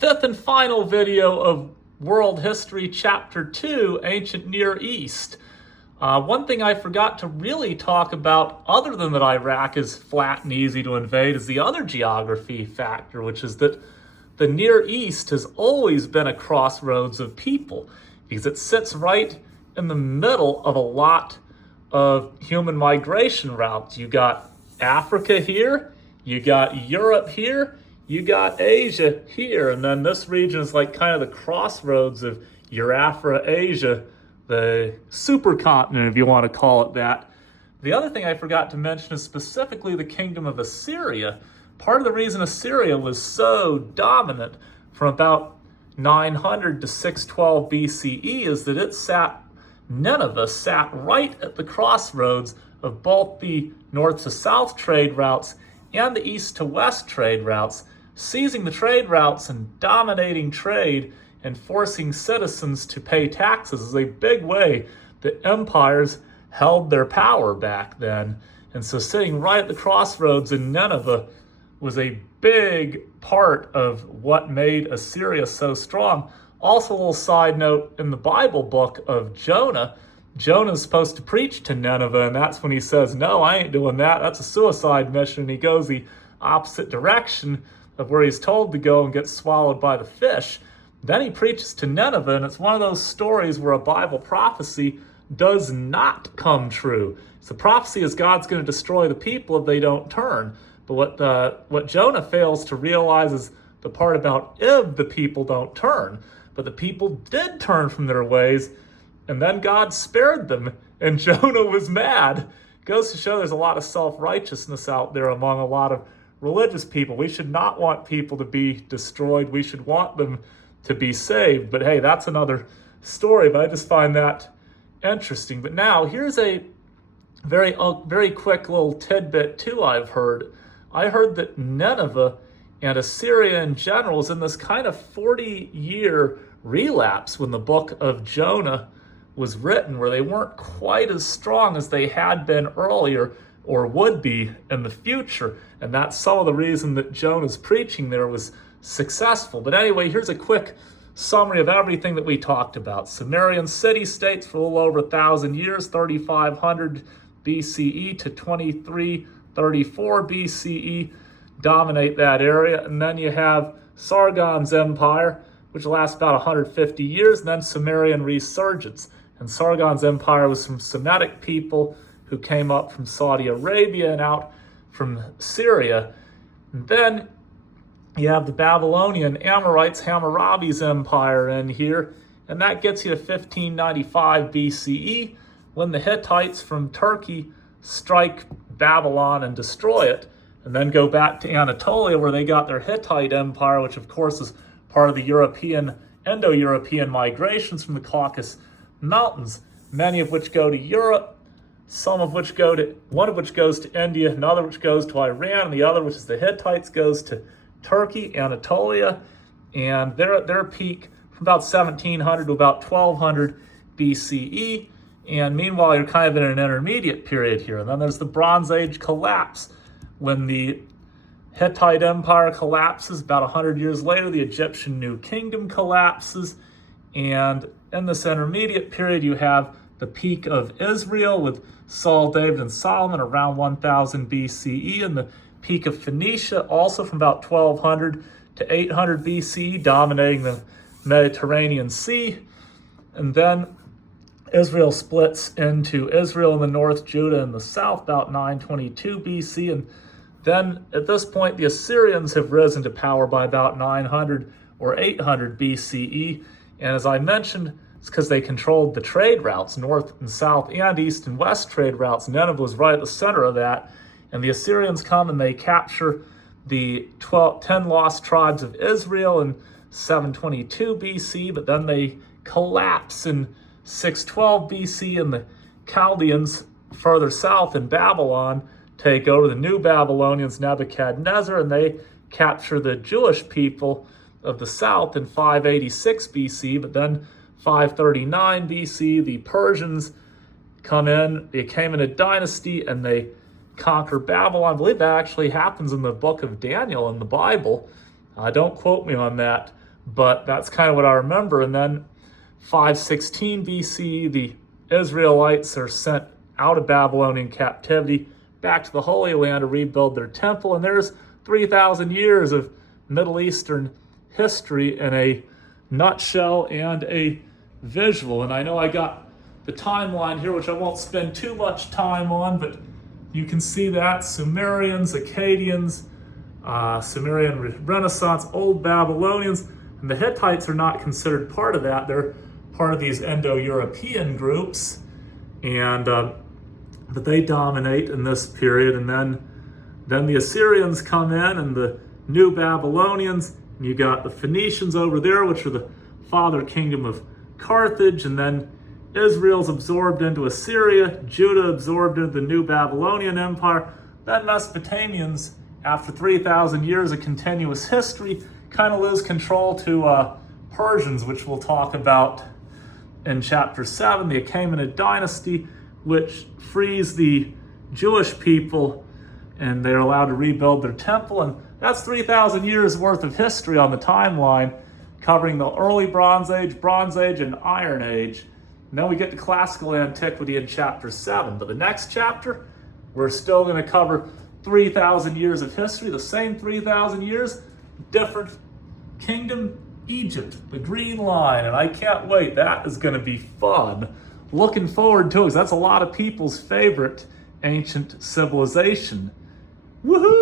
fifth and final video of World History Chapter 2, Ancient Near East. One thing I forgot to really talk about, other than that Iraq is flat and easy to invade, is the other geography factor, which is that the Near East has always been a crossroads of people, because it sits right in the middle of a lot of human migration routes. You got Africa here, you got Europe here, you got Asia here, and then this region is like kind of the crossroads of Eurafrica, Asia, the supercontinent, if you want to call it that. The other thing I forgot to mention is specifically the kingdom of Assyria. Part of the reason Assyria was so dominant from about 900 to 612 BCE is that Nineveh sat right at the crossroads of both the north to south trade routes and the east to west trade routes. Seizing the trade routes and dominating trade and forcing citizens to pay taxes is a big way that empires held their power back then. And so sitting right at the crossroads in Nineveh was a big part of what made Assyria so strong. Also, a little side note, in the Bible book of Jonah, Jonah's supposed to preach to Nineveh, and that's when he says, no, I ain't doing that. That's a suicide mission. And he goes the opposite direction of where he's told to go and gets swallowed by the fish. Then he preaches to Nineveh, and it's one of those stories where a Bible prophecy does not come true. So prophecy is God's going to destroy the people if they don't turn. But what Jonah fails to realize is the part about if the people don't turn. But the people did turn from their ways, and then God spared them, and Jonah was mad. It goes to show there's a lot of self-righteousness out there among a lot of religious people. We should not want people to be destroyed. We should want them to be saved. But hey, that's another story, but I just find that interesting. But now, here's a very quick little tidbit too I've heard. I heard that Nineveh and Assyria in general is in this kind of 40-year relapse when the book of Jonah was written, where they weren't quite as strong as they had been earlier or would be in the future. And that's some of the reason that Jonah's preaching there was successful. But anyway, here's a quick summary of everything that we talked about. Sumerian city-states for a little over 1,000 years, 3,500 BCE to 2334 BCE, dominate that area. And then you have Sargon's empire, which lasts about 150 years, and then Sumerian resurgence. And Sargon's empire was from Semitic people who came up from Saudi Arabia and out from Syria. And then you have the Babylonian Amorites, Hammurabi's empire in here, and that gets you to 1595 BCE, when the Hittites from Turkey strike Babylon and destroy it, and then go back to Anatolia, where they got their Hittite empire, which of course is part of the Indo-European migrations from the Caucasus Mountains, many of which go to Europe, one of which goes to India, another which goes to Iran, and the other, which is the Hittites, goes to Turkey, Anatolia, and they're at their peak from about 1700 to about 1200 BCE. And meanwhile, you're kind of in an intermediate period here. And then there's the Bronze Age collapse. When the Hittite Empire collapses, about 100 years later, the Egyptian New Kingdom collapses. And in this intermediate period, you have the peak of Israel with Saul, David, and Solomon around 1000 BCE, and the peak of Phoenicia, also from about 1200 to 800 BCE, dominating the Mediterranean Sea. And then Israel splits into Israel in the north, Judah in the south, about 922 BC. And then at this point, the Assyrians have risen to power by about 900 or 800 BCE. And as I mentioned, it's because they controlled the trade routes, north and south and east and west trade routes. Nineveh was right at the center of that. And the Assyrians come and they capture the 10 lost tribes of Israel in 722 BC, but then they collapse in 612 BC, and the Chaldeans further south in Babylon take over. The new Babylonians, Nebuchadnezzar, and they capture the Jewish people of the south in 586 BC, but then 539 BC, the Persians come in, the Achaemenid dynasty, and they conquer Babylon. I believe that actually happens in the book of Daniel in the Bible. Don't quote me on that. but that's kind of what I remember. And then 516 BC, the Israelites are sent out of Babylonian captivity back to the Holy Land to rebuild their temple. And there's 3,000 years of Middle Eastern history in a nutshell and a visual. And I know I got the timeline here, which I won't spend too much time on, but you can see that Sumerians, Akkadians, Sumerian Renaissance, Old Babylonians, and the Hittites are not considered part of that. They're part of these Indo-European groups, and but they dominate in this period. And then the Assyrians come in, and the New Babylonians, and you got the Phoenicians over there, which are the father kingdom of Carthage, and then Israel's absorbed into Assyria, Judah absorbed into the New Babylonian Empire. Then Mesopotamians, after 3,000 years of continuous history, kind of lose control to Persians, which we'll talk about in chapter 7, the Achaemenid dynasty, which frees the Jewish people, and they're allowed to rebuild their temple. And that's 3,000 years worth of history on the timeline, covering the early Bronze Age, and Iron Age. And then we get to classical antiquity in chapter 7. But the next chapter, we're still going to cover 3,000 years of history, the same 3,000 years, different kingdom, Egypt, the Green Line. And I can't wait. That is going to be fun. Looking forward to it, because that's a lot of people's favorite ancient civilization. Woohoo!